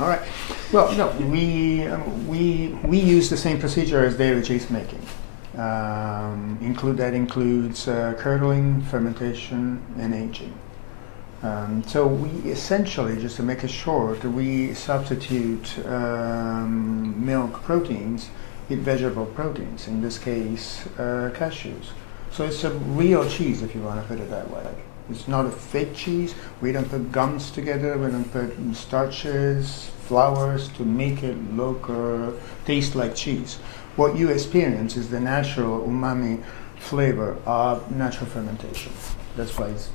All right. Well, no, we use the same procedure as dairy cheese making. That includes curdling, fermentation, and aging. So we essentially, just to make it short, we substitute milk proteins with vegetable proteins. In this case, cashews. So it's a real cheese, if you want to put it that way. It's not a fake cheese. We don't put gums together. We don't put starches, flours to make it look or taste like cheese. What you experience is the natural umami flavor of natural fermentation. That's why it's...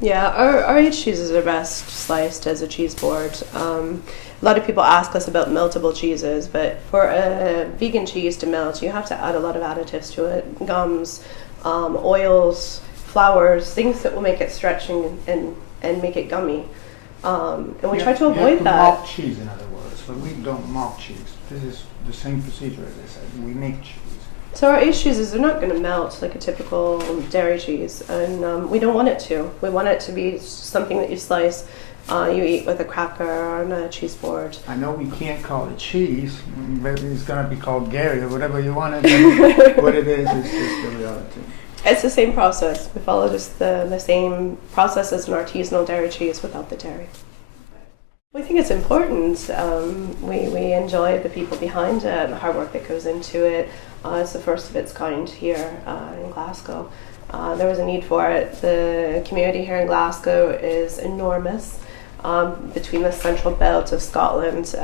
Yeah, our aged cheeses are best sliced as a cheese board. A lot of people ask us about meltable cheeses, but for a vegan cheese to melt, you have to add a lot of additives to it. Gums, oils, flours, things that will make it stretch and make it gummy. And we try to avoid that. Mock cheese, in other words, but we don't mock cheese. This is the same procedure, as I said. We make cheese. So our aged cheeses are not going to melt like a typical dairy cheese, and we don't want it to. We want it to be something that you slice, you eat with a cracker on a cheese board. I know we can't call it cheese, but it's going to be called Gary or whatever you want it. What it is just the reality. It's the same process. We follow just the same process as an artisanal dairy cheese without the dairy. We think it's important. We enjoy the people behind it, the hard work that goes into it. It's the first of its kind here in Glasgow. There was a need for it. The community here in Glasgow is enormous. Between the central belt of Scotland,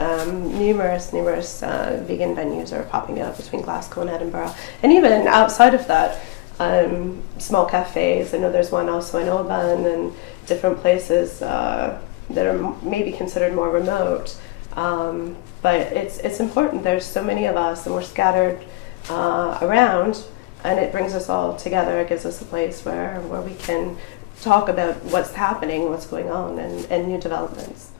numerous vegan venues are popping up between Glasgow and Edinburgh. And even outside of that, small cafes. I know there's one also in Oban and different places that are maybe considered more remote. But it's important. There's so many of us and we're scattered around, and it brings us all together. It gives us a place where we can talk about what's happening, what's going on, and new developments.